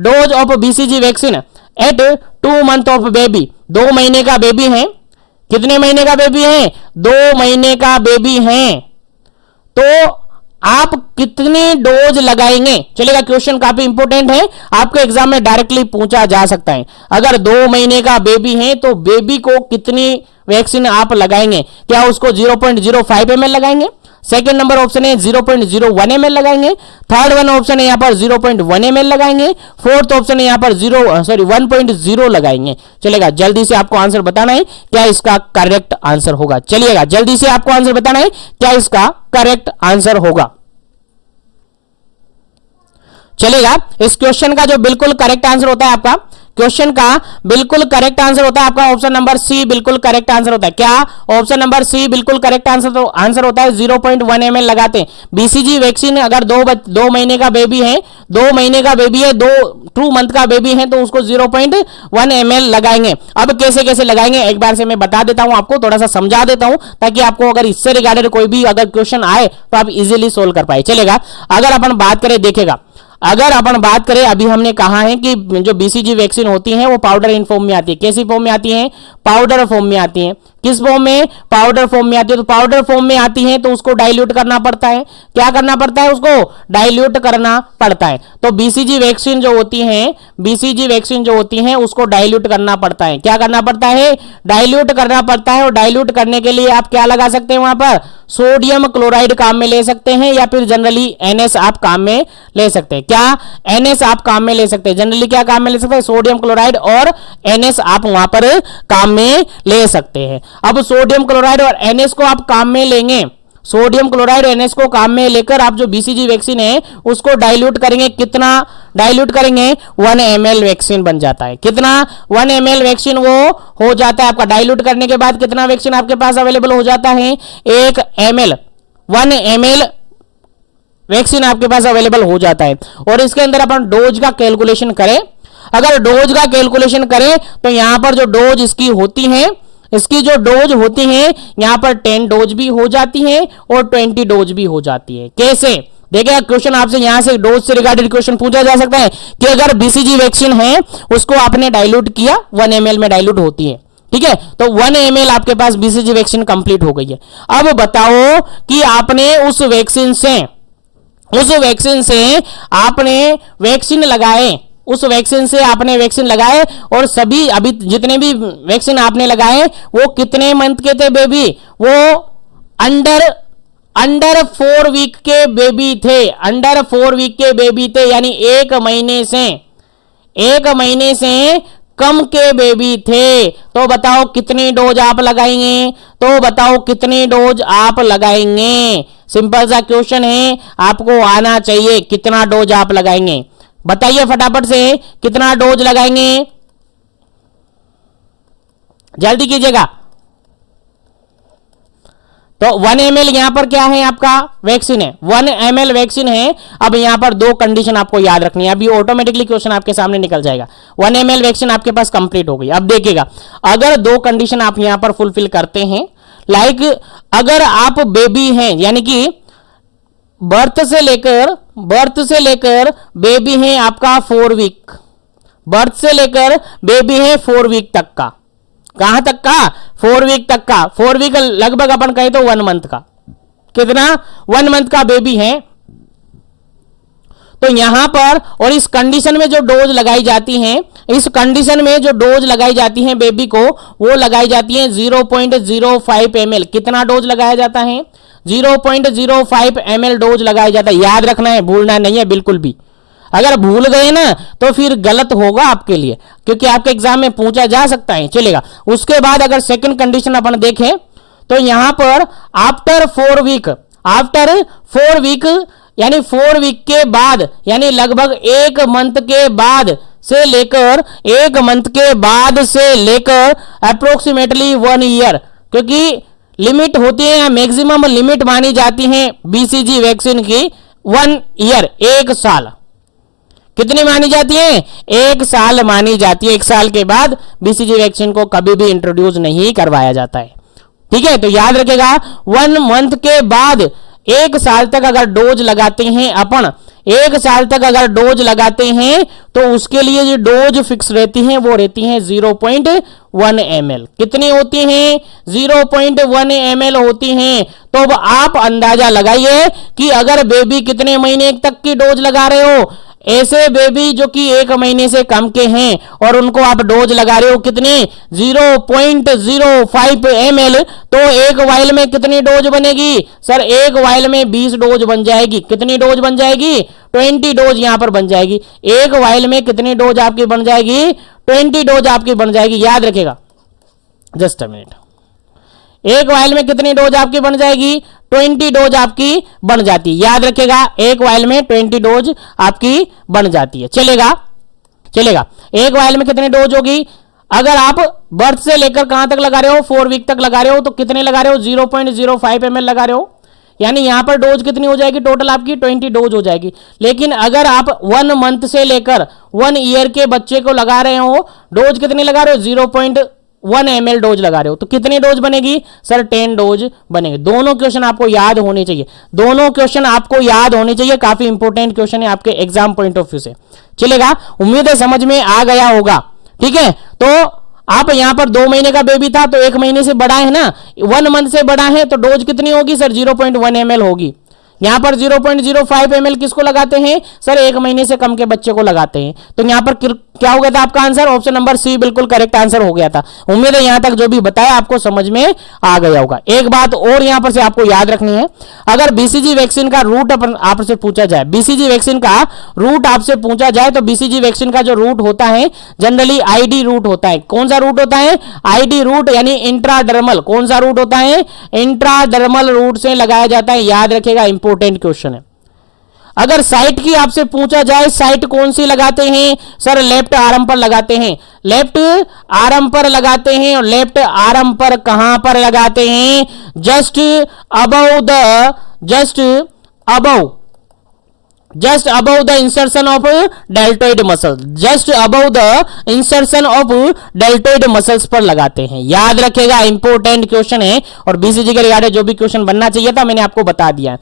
Dose of BCG vaccine eight 2 month of baby, 2 महीने का baby है। कितने महीने का बेबी है? 2 महीने का बेबी है। तो आप कितनी डोज लगाएंगे? चलेगा, क्वेश्चन काफी इंपॉर्टेंट है, आपके एग्जाम में डायरेक्टली पूछा जा सकता है। अगर 2 महीने का बेबी है तो बेबी को कितनी वैक्सीन आप लगाएंगे? क्या उसको 0.05 ml लगाएंगे? सेकंड नंबर ऑप्शन है 0.01 ml लगाएंगे। थर्ड वन ऑप्शन है यहां पर 0.1 ml लगाएंगे। फोर्थ ऑप्शन है यहां पर 1.0 लगाएंगे। चलेगा, जल्दी से आपको आंसर बताना है क्या इसका करेक्ट आंसर होगा। चलिएगा, जल्दी से आपको आंसर बताना है क्या इसका करेक्ट आंसर होगा। चलेगा, इस क्वेश्चन का जो बिल्कुल करेक्ट आंसर होता है आपका, क्वेश्चन का बिल्कुल करेक्ट आंसर होता है आपका ऑप्शन नंबर सी बिल्कुल करेक्ट आंसर होता है। क्या? ऑप्शन नंबर सी बिल्कुल करेक्ट आंसर होता है। 0.1 ml लगाते हैं बीसीजी वैक्सीन। अगर 2 महीने का बेबी है, 2 महीने का बेबी है, 2 मंथ का बेबी है, तो उसको 0.1 ml लगाएंगे। अब कैसे कैसे लगाएंगे एक बार से मैं बता देता हूं आपको, थोड़ा सा समझा देता हूं ताकि आपको अगर इससे रिगार्डेड कोई भी अगर क्वेश्चन आए तो आप इजीली सोल्व कर पाए। चलेगा, अगर अपन बात करें, देखिएगा, अगर अपन बात करें, अभी हमने कहा है कि जो बीसीजी वैक्सीन होती है वो पाउडर इन फॉर्म में आती है। कैसी फॉर्म में आती है? पाउडर फॉर्म में आती है। किस फॉर्म में? पाउडर फॉर्म में आती है। तो पाउडर फॉर्म में आती है तो उसको डाइल्यूट करना पड़ता है। क्या करना पड़ता है? उसको डाइल्यूट करना पड़ता है। तो बीसीजी वैक्सीन जो होती है, बीसीजी वैक्सीन जो होती है उसको डाइल्यूट करना पड़ता है। क्या करना पड़ता है? डाइल्यूट करना पड़ता है। और डाइल्यूट करने के लिए आप क्या लगा सकते हैं? वहां पर सोडियम क्लोराइड काम में ले सकते हैं या फिर जनरली एनएस आप काम में ले सकते हैं। क्या? एनएस आप काम में ले सकते हैं। जनरली क्या काम में ले सकते हैं? सोडियम क्लोराइड और एनएस आप वहां पर काम में ले सकते हैं। अब सोडियम क्लोराइड और एनएस को आप काम में लेंगे, सोडियम क्लोराइड एनएस को काम में लेकर आप जो बीसीजी वैक्सीन है उसको डाइल्यूट करेंगे। कितना डाइल्यूट करेंगे? 1 ml वैक्सीन बन जाता है। कितना? 1 ml वैक्सीन वो हो जाता है आपका। डाइल्यूट करने के बाद कितना वैक्सीन आपके पास अवेलेबल हो जाता है? 1 ml वैक्सीन आपके पास अवेलेबल हो जाता है। और इसके अंदर अपन डोज का कैलकुलेशन करें, अगर डोज का कैलकुलेशन करें तो यहां पर जो डोज इसकी होती है, इसकी जो डोज होती है यहां पर 10 डोज भी हो जाती है और 20 डोज भी हो जाती है। कैसे? देखिए, क्वेश्चन आपसे यहां से डोज से रिगार्डेड क्वेश्चन पूछा जा सकता है कि अगर बीसीजी वैक्सीन है उसको आपने डाइल्यूट किया, 1 ml में डाइल्यूट होती है, ठीक है, तो 1 ml आपके पास बीसीजी वैक्सीन कंप्लीट हो गई है। अब बताओ कि आपने उस वैक्सीन से आपने वैक्सीन लगाए, उस वैक्सीन से आपने वैक्सीन लगाए और सभी अभी जितने भी वैक्सीन आपने लगाए वो कितने मंथ के थे बेबी? वो अंडर 4 वीक के बेबी थे। अंडर 4 वीक के बेबी थे, यानी 1 महीने से कम के बेबी थे। तो बताओ कितनी डोज आप लगाएंगे? सिंपल सा क्वेश्चन है, आपको आना चाहिए कितना डोज आप लगाएंगे। बताइए फटाफट से कितना डोज लगाएंगे, जल्दी कीजिएगा। तो 1 ml यहां पर क्या है? आपका वैक्सीन है, 1 ml वैक्सीन है। अब यहां पर 2 कंडीशन आपको याद रखनी है, अभी ऑटोमेटिकली क्वेश्चन आपके सामने निकल जाएगा। 1 ml वैक्सीन आपके पास कंप्लीट हो गई। अब देखिएगा, अगर 2 कंडीशन आप यहां पर फुलफिल करते हैं, लाइक अगर आप बेबी हैं, यानी कि बर्थ से लेकर बेबी है आपका 4 वीक, बर्थ से लेकर बेबी है 4 वीक तक का। कहां तक का? 4 वीक तक का। 4 वीक लगभग अपन कहे तो 1 मंथ का। कितना? 1 मंथ का बेबी है। तो यहां पर और इस कंडीशन में जो डोज लगाई जाती है, इस कंडीशन में जो डोज लगाई जाती है बेबी को, वो लगाई जाती है 0.05 ml। कितना डोज लगाया जाता है? 0.05 ml डोज लगाया जाता है। याद रखना है, भूलना नहीं है बिल्कुल भी। अगर भूल गए ना तो फिर गलत होगा आपके लिए, क्योंकि आपके एग्जाम में पूछा जा सकता है। चलेगा, उसके बाद अगर सेकंड कंडीशन अपन देखें तो यहां पर आफ्टर 4 वीक यानी 4 वीक के बाद, यानी लगभग 1 मंथ के बाद से लेकर अप्रोक्सीमेटली 1 ईयर, क्योंकि लिमिट होती है, मैक्सिमम लिमिट मानी जाती है बीसीजी वैक्सीन की 1 ईयर, 1 साल। कितनी मानी जाती है? 1 साल मानी जाती है। 1 साल के बाद बीसीजी वैक्सीन को कभी भी इंट्रोड्यूस नहीं करवाया जाता है। ठीक है, तो याद रखेगा 1 मंथ के बाद 1 साल तक अगर डोज लगाते हैं अपन, 1 साल तक अगर डोज लगाते हैं तो उसके लिए जो डोज फिक्स रहती है वो रहती है 0.1 ml। कितनी होती हैं? 0.1 ml होती हैं। तो अब आप अंदाजा लगाइए कि अगर बेबी कितने महीने तक की डोज लगा रहे हो। ऐसे बेबी जो कि 1 महीने से कम के हैं और उनको आप डोज लगा रहे हो कितनी? 0.05 ml। तो एक वाइल में कितनी डोज बनेगी? सर एक वाइल में 20 डोज बन जाएगी। कितनी डोज बन जाएगी? 20 डोज यहां पर बन जाएगी। एक वाइल में कितनी डोज आपकी बन जाएगी? 20 डोज आपकी बन जाएगी। याद रखेगा, जस्ट अ मिनट। एक वाइल में कितनी डोज आपकी बन जाएगी? 20 डोज आपकी बन जाती है। याद रखेगा, एक वाइल में 20 डोज आपकी बन जाती है। चलेगा चलेगा। एक वाइल में कितनी डोज होगी? अगर आप बर्थ से लेकर कहां तक लगा रहे हो? 4 वीक तक लगा रहे हो तो कितने लगा रहे हो? 0.05 ml लगा रहे हो। यानी यहां पर डोज कितनी हो जाएगी? टोटल आपकी 20 डोज हो जाएगी। लेकिन अगर आप 1 मंथ से लेकर 1 ईयर के बच्चे को लगा रहे हो, डोज कितनी लगा रहे हो? 0.1 ml डोज लगा रहे हो तो कितनी डोज बनेगी? सर 10 डोज बनेगी। दोनों क्वेश्चन आपको याद होने चाहिए, दोनों क्वेश्चन आपको याद होने चाहिए। काफी इंपॉर्टेंट क्वेश्चन है आपके एग्जाम पॉइंट ऑफ व्यू से। चलेगा, उम्मीद है समझ में आ गया होगा। ठीक है, तो आप यहां पर 2 महीने का बेबी था तो 1 महीने से बड़ा है ना, 1 मंथ से बड़ा है तो डोज कितनी होगी? सर 0.1 ml होगी। यहां पर 0.05 ml किसको लगाते हैं? सर 1 महीने से कम के बच्चे को लगाते हैं। तो यहां पर क्या हो गया था आपका आंसर? ऑप्शन नंबर सी बिल्कुल करेक्ट आंसर हो गया था। उम्मीद है यहां तक जो भी बताया आपको समझ में आ गया होगा। एक बात और यहां पर से आपको याद रखनी है, अगर बीसीजी वैक्सीन का रूट आपसे पूछा जाए, बीसीजी वैक्सीन का रूट आपसे पूछा जाए तो बीसीजी वैक्सीन का जो रूट होता है जनरली आईडी रूट होता है। कौन सा रूट होता है? आईडी रूट, यानी इंट्राडर्मल। कौन सा रूट होता है? इंट्राडर्मल रूट से लगाया जाता है। याद रखेगा, इंपॉर्टेंट क्वेश्चन है। अगर साइट की आपसे पूछा जाए, साइट कौन सी लगाते हैं? सर लेफ्ट आर्म पर लगाते हैं, लेफ्ट आर्म पर लगाते हैं। और लेफ्ट आर्म पर कहां पर लगाते हैं? Just above the insertion of deltoid muscle, just above the insertion of deltoid muscles पर लगाते हैं। याद रखेगा, इंपॉर्टेंट क्वेश्चन है और बीसीजी के रिगार्डिंग जो भी क्वेश्चन बनना चाहिए था मैंने आपको बता दिया है।